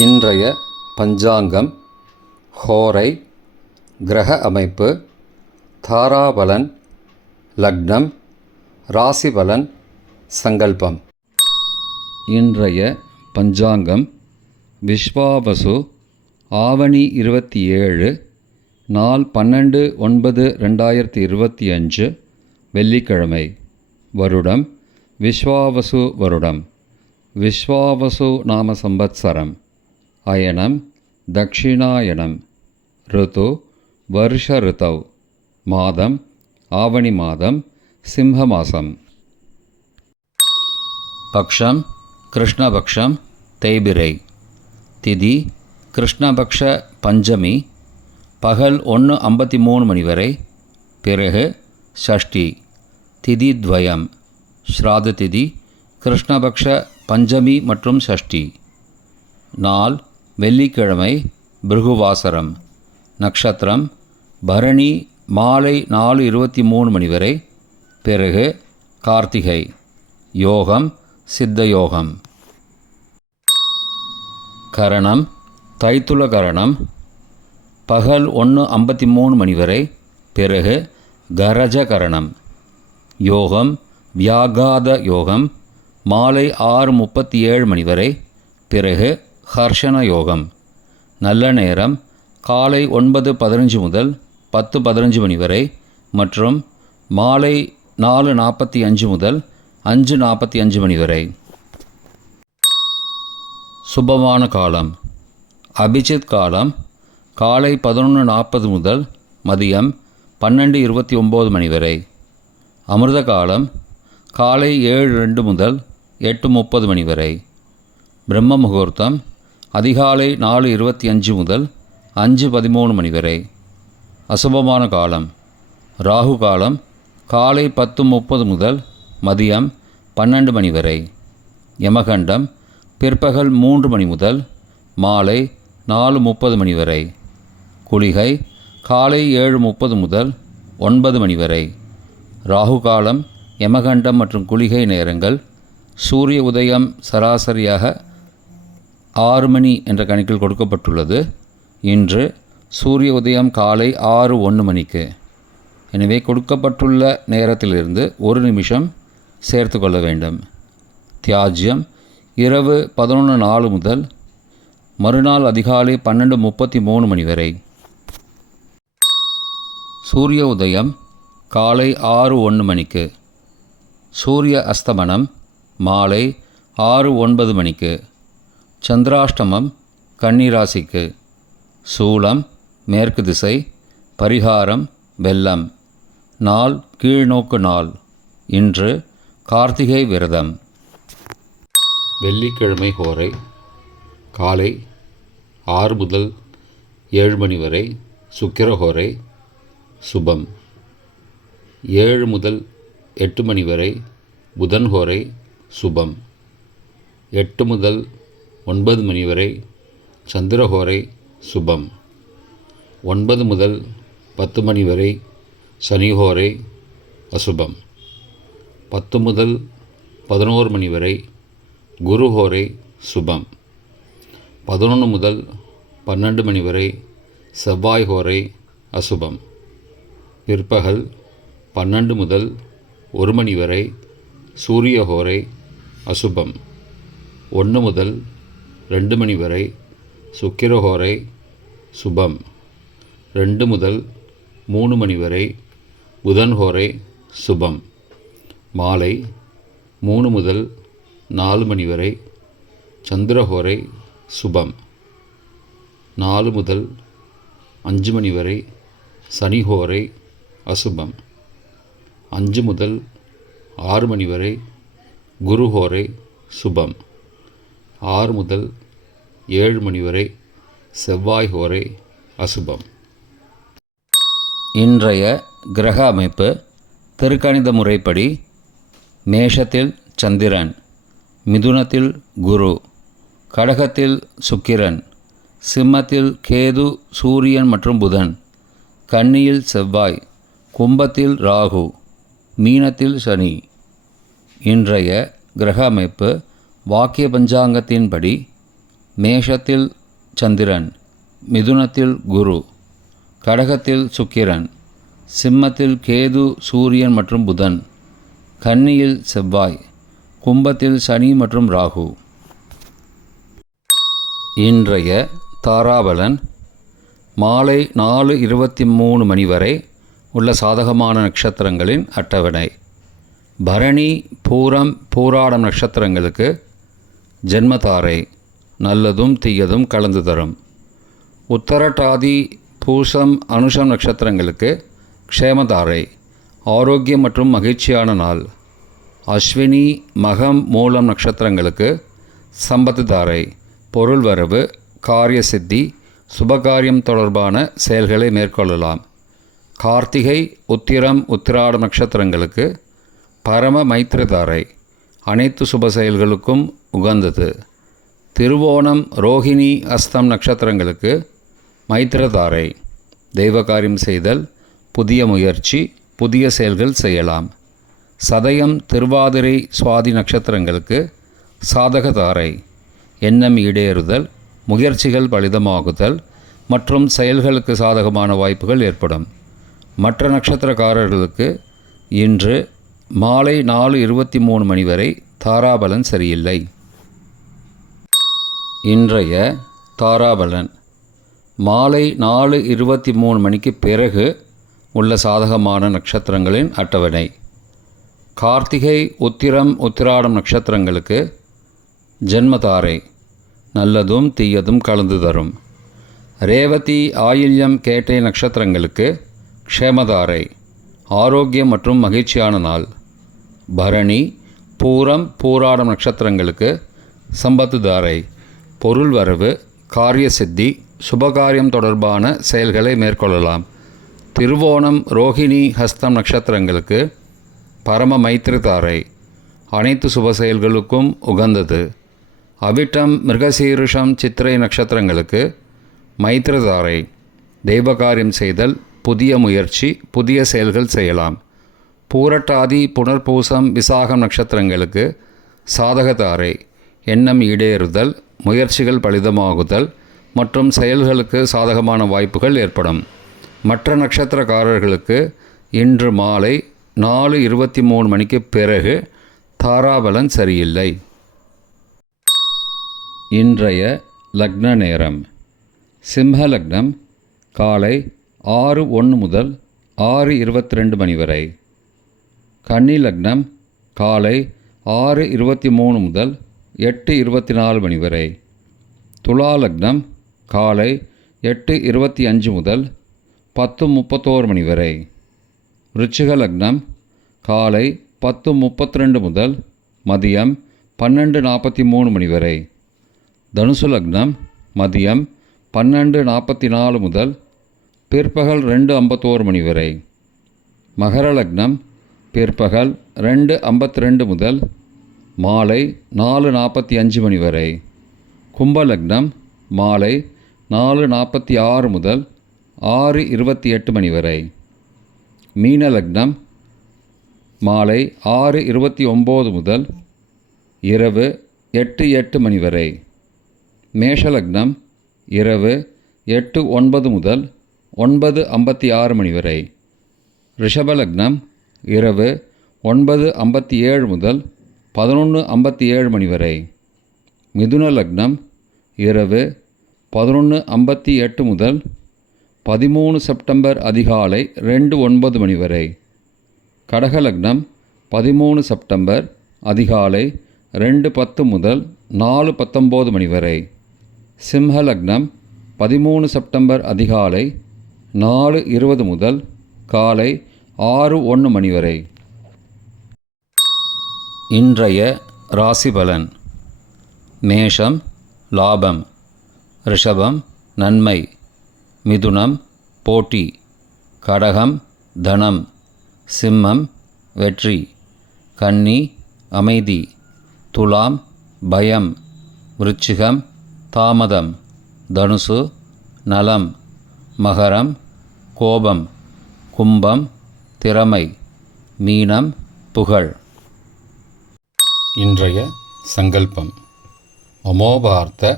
இன்றைய பஞ்சாங்கம், ஹோரை, கிரக அமைப்பு, தாராபலன், லக்னம், ராசிபலன், சங்கல்பம். இன்றைய பஞ்சாங்கம் விஸ்வாவசு, ஆவணி 27, நாள் 12/9/2025, வெள்ளிக்கிழமை. வருடம் விஸ்வாவசு வருடம். விஸ்வாவசு நாம சம்பத்சரம். அயனம் தக்ஷிணாயனம். ருது வருஷ ருதவ். மாதம் ஆவணி மாதம், சிம்ம மாசம். பக்ஷம் கிருஷ்ணபக்ஷம், தேய்பிரை. திதி கிருஷ்ணபக்ஷ பஞ்சமி, பகல் 1:53 மணி வரை. பிறகு ஷஷ்டி. திதி துவயம். ஸ்ராத திதி கிருஷ்ணபக்ஷ பஞ்சமி மற்றும் ஷஷ்டி. நாள் வெள்ளிக்கிழமை, பிருகுவாசரம். நக்ஷத்திரம் பரணி, மாலை 4:23 மணி வரை. பிறகு கார்த்திகை. யோகம் சித்த யோகம். கரணம் தைத்துல கரணம், பகல் 1:53 மணி வரை. பிறகு கரஜ கரணம். யோகம் வியாகாத யோகம், மாலை 6:37 மணி வரை. பிறகு ஹர்ஷண யோகம். நல்ல நேரம் காலை 9:15 முதல் 10:15 மணி வரை மற்றும் மாலை 4:45 முதல் 5:45 மணி வரை. சுபமான காலம் அபிஜித் காலம் காலை 11:40 முதல் மதியம் 12:29 மணி வரை. அமிர்த காலம் காலை 7:02 முதல் 8:30 மணி வரை. பிரம்ம முகூர்த்தம் அதிகாலை 4:25 முதல் 5:13 மணி வரை. அசுபமான காலம் ராகு காலம் காலை 10:30 முதல் மதியம் 12 மணி வரை. யமகண்டம் பிற்பகல் 3 மணி முதல் மாலை 4:30 மணி வரை. குளிகை காலை 7:30 முதல் 9 மணி வரை. ராகு காலம், யமகண்டம் மற்றும் குளிகை நேரங்கள். சூரிய உதயம் சராசரியாக 6 மணி என்ற கணக்கில் கொடுக்கப்பட்டுள்ளது. இன்று சூரிய உதயம் காலை 6:01 மணிக்கு. எனவே கொடுக்கப்பட்டுள்ள நேரத்திலிருந்து 1 நிமிஷம் சேர்த்து கொள்ள வேண்டும். தியாஜ்யம் இரவு 11:04 முதல் மறுநாள் அதிகாலை 12:33 மணி வரை. சூரிய உதயம் காலை 6:01 மணிக்கு. சூரிய அஸ்தமனம் மாலை 6:09 மணிக்கு. சந்திராஷ்டமம் கன்னிராசிக்கு. சூலம் மேற்கு திசை. பரிகாரம் வெல்லம். நாள் கீழ்நோக்கு நாள். இன்று கார்த்திகை விரதம். வெள்ளிக்கிழமை ஹோரை காலை 6 முதல் 7 மணி வரை. சுக்கிர ஹோரை சுபம். 7 முதல் 8 மணி வரை. புதன் ஹோரை சுபம். 8 முதல் 9 மணி வரை. சந்திரஹோரை சுபம். 9 முதல் 10 மணி வரை. சனிஹோரை அசுபம். 10 முதல் 11 மணி வரை. குருஹோரை சுபம். 11 முதல் 12 மணி வரை. செவ்வாய் ஹோரை அசுபம். பிற்பகல் 12 முதல் 1 மணி வரை. சூரிய ஹோரை அசுபம். 1 முதல் 2 மணி வரை. சுக்கிரஹோரை சுபம். 2 முதல் 3 மணி வரை. புதன் ஹோரை சுபம். மாலை 3 முதல் 4 மணி வரை. சந்திரஹோரை சுபம். 4 முதல் 5 மணி வரை. சனிஹோரை அசுபம். 5 முதல் 6 மணி வரை. குருஹோரை சுபம். 6 முதல் 7 மணி வரை. செவ்வாய் ஹோரை அசுபம். இன்றைய கிரக அமைப்பு திருக்கணித முறைப்படி மேஷத்தில் சந்திரன், மிதுனத்தில் குரு, கடகத்தில் சுக்கிரன், சிம்மத்தில் கேது, சூரியன் மற்றும் புதன், கன்னியில் செவ்வாய், கும்பத்தில் ராகு, மீனத்தில் சனி. இன்றைய கிரக அமைப்பு வாக்கிய பஞ்சாங்கத்தின்படி மேஷத்தில் சந்திரன், மிதுனத்தில் குரு, கடகத்தில் சுக்கிரன், சிம்மத்தில் கேது, சூரியன் மற்றும் புதன், கன்னியில் செவ்வாய், கும்பத்தில் சனி மற்றும் ராகு. இன்றைய தாராபலன் மாலை 4:23 மணி வரை உள்ள சாதகமான நட்சத்திரங்களின் அட்டவணை. பரணி, பூரம், பூராடம் நட்சத்திரங்களுக்கு ஜென்மதாரை, நல்லதும் தீயதும் கலந்து தரும். உத்தரட்டாதி, பூசம், அனுஷம் நட்சத்திரங்களுக்கு க்ஷேமதாரை, ஆரோக்கியம் மற்றும் மகிழ்ச்சியான நாள். அஸ்வினி, மகம், மூலம் நட்சத்திரங்களுக்கு சம்பத்து தாரை, பொருள் வரவு, காரிய சித்தி, சுபகாரியம் தொடர்பான செயல்களை மேற்கொள்ளலாம். கார்த்திகை, உத்திரம், உத்திராடம் நட்சத்திரங்களுக்கு பரம மைத்திரதாரை, அனைத்து சுப செயல்களுக்கும் உகந்தது. திருவோணம், ரோஹிணி, அஸ்தம் நட்சத்திரங்களுக்கு மைத்திரதாரை, தெய்வகாரியம் செய்தல், புதிய முயற்சி, புதிய செயல்கள் செய்யலாம். சதயம், திருவாதிரை, சுவாதி நட்சத்திரங்களுக்கு சாதகதாரை, எண்ணம் ஈடேறுதல், முயற்சிகள் பலிதமாகுதல் மற்றும் செயல்களுக்கு சாதகமான வாய்ப்புகள் ஏற்படும். மற்ற நட்சத்திரக்காரர்களுக்கு இன்று மாலை 4:23 மணி வரை தாராபலன் சரியில்லை. இன்றைய தாராபலன் மாலை 4:23 மணிக்கு பிறகு உள்ள சாதகமான நட்சத்திரங்களின் அட்டவணை. கார்த்திகை, உத்திரம், உத்திராடம் நட்சத்திரங்களுக்கு ஜென்மதாரை, நல்லதும் தீயதும் கலந்து தரும். ரேவதி, ஆயில்யம், கேட்டை நட்சத்திரங்களுக்கு க்ஷேமதாரை, ஆரோக்கியம் மற்றும் மகிழ்ச்சியான நாள். பரணி, பூரம், பூராடம் நட்சத்திரங்களுக்கு சம்பத்துதாரை, பொருள் வரவு, காரிய சித்தி, சுபகாரியம் தொடர்பான செயல்களை மேற்கொள்ளலாம். திருவோணம், ரோஹிணி, ஹஸ்தம் நட்சத்திரங்களுக்கு பரம மைத்திரதாரை, அனைத்து சுப செயல்களுக்கும் உகந்தது. அவிட்டம், மிருகசீரிஷம், சித்திரை நட்சத்திரங்களுக்கு மைத்திரதாரை, தெய்வகாரியம் செய்தல், புதிய முயற்சி, புதிய செயல்கள் செய்யலாம். பூரட்டாதி, புனர்பூசம், விசாகம் நட்சத்திரங்களுக்கு சாதகதாரை, எண்ணம் ஈடேறுதல், முயற்சிகள் பலிதமாகுதல் மற்றும் செயல்களுக்கு சாதகமான வாய்ப்புகள் ஏற்படும். மற்ற நட்சத்திரக்காரர்களுக்கு இன்று மாலை 4:23 மணிக்கு பிறகு தாராபலன் சரியில்லை. இன்றைய லக்ன நேரம். சிம்ம லக்னம் காலை 6:01 முதல் 6:22 மணி வரை. கன்னி லக்னம் காலை 6:23 முதல் 8:24 மணி வரை. துலா லக்னம் காலை 8:25 முதல் 10:31 மணி வரை. விருச்சிக லக்னம் காலை 10:32 முதல் மதியம் 12:43 மணி வரை. தனுசு லக்னம் மதியம் 12:44 முதல் பிற்பகல் 2:51 மணி வரை. மகர லக்னம் பிற்பகல் 2:52 முதல் மாலை 4:45 மணி வரை. கும்ப லக்னம் மாலை 4:46 முதல் 6:28 மணி வரை. மீன லக்னம் மாலை 6:29 முதல் இரவு 8:08 மணி வரை. மேஷ லக்னம் இரவு 8:09 முதல் 9:56 மணி வரை. ரிஷப லக்னம் இரவு 9:57 முதல் 11:57 மணி வரை. மிதுன லக்னம் இரவு 11:58 முதல் 13 செப்டம்பர் அதிகாலை 2:09 மணி வரை. கடக லக்னம் 13 செப்டம்பர் அதிகாலை 2:10 முதல் 4:19 மணி வரை. சிம்ம லக்னம் 13 செப்டம்பர் அதிகாலை 4:20 முதல் காலை 6:01 மணி வரை. இன்றைய ராசிபலன். மேஷம் லாபம், ரிஷபம் நன்மை, மிதுனம் போட்டி, கடகம் தனம், சிம்மம் வெற்றி, கன்னி அமைதி, துலாம் பயம், விருச்சிகம் தாமதம், தனுசு நலம், மகரம் கோபம், கும்பம் திறமை, மீனம் புகழ். இன்றைய சங்கல்பம். அமோபார்த்த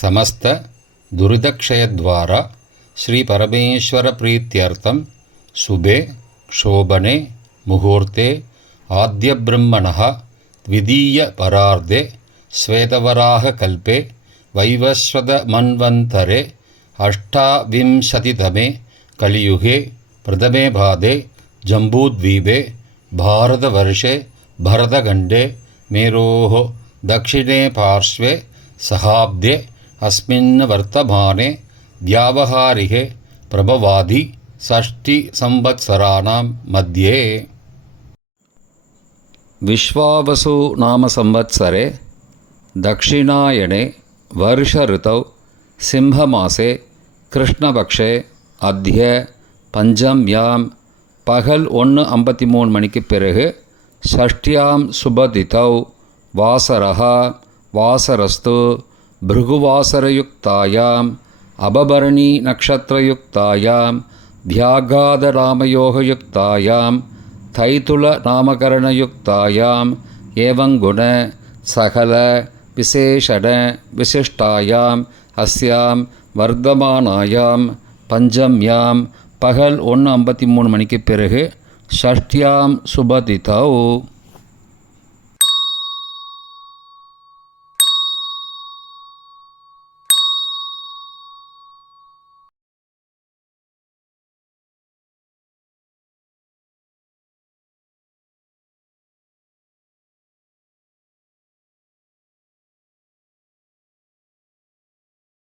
समस्त दुरितक्षयद्वारा श्रीपरमेश्वरप्रीत्यर्थं शुभे शोभने मुहूर्ते आद्यब्रह्मणः द्वितीयपरार्धे श्वेतवराहकल्पे वैवस्वतमन्वन्तरे अष्टाविंशतितमे कलियुगे प्रथमे पादे जम्बूद्वीपे भारतवर्षे भरतखण्डे मेरोः दक्षिणे पार्श्वे सहाब्दे अस्मिन् वर्तमाने व्यावहारिके प्रभवादि षष्टिसंवत्सराणां मध्ये विश्वावसु नाम संवत्सरे दक्षिणायने वर्षऋतौ सिंहमासे कृष्णपक्षे अद्य पञ्चम्यां पगल् 1:53 மணிக்கு பிறகு षष्ट्यां सुबदितौ वासरः वासरस्तु भृगुवासरयुक्तायाम् अबभरणी नक्षत्रयुक्तायां व्याघातनामयोगयुक्तायां तैतुलनामकरणयुक्तायाम् एवं गुण सकल विशेषण विशिष्टायाम् अस्यां वर्धमानायां पञ्चम्यां पगल् 1:53 மணிக்கு பிறகு षष्ट्यां सुबदितौ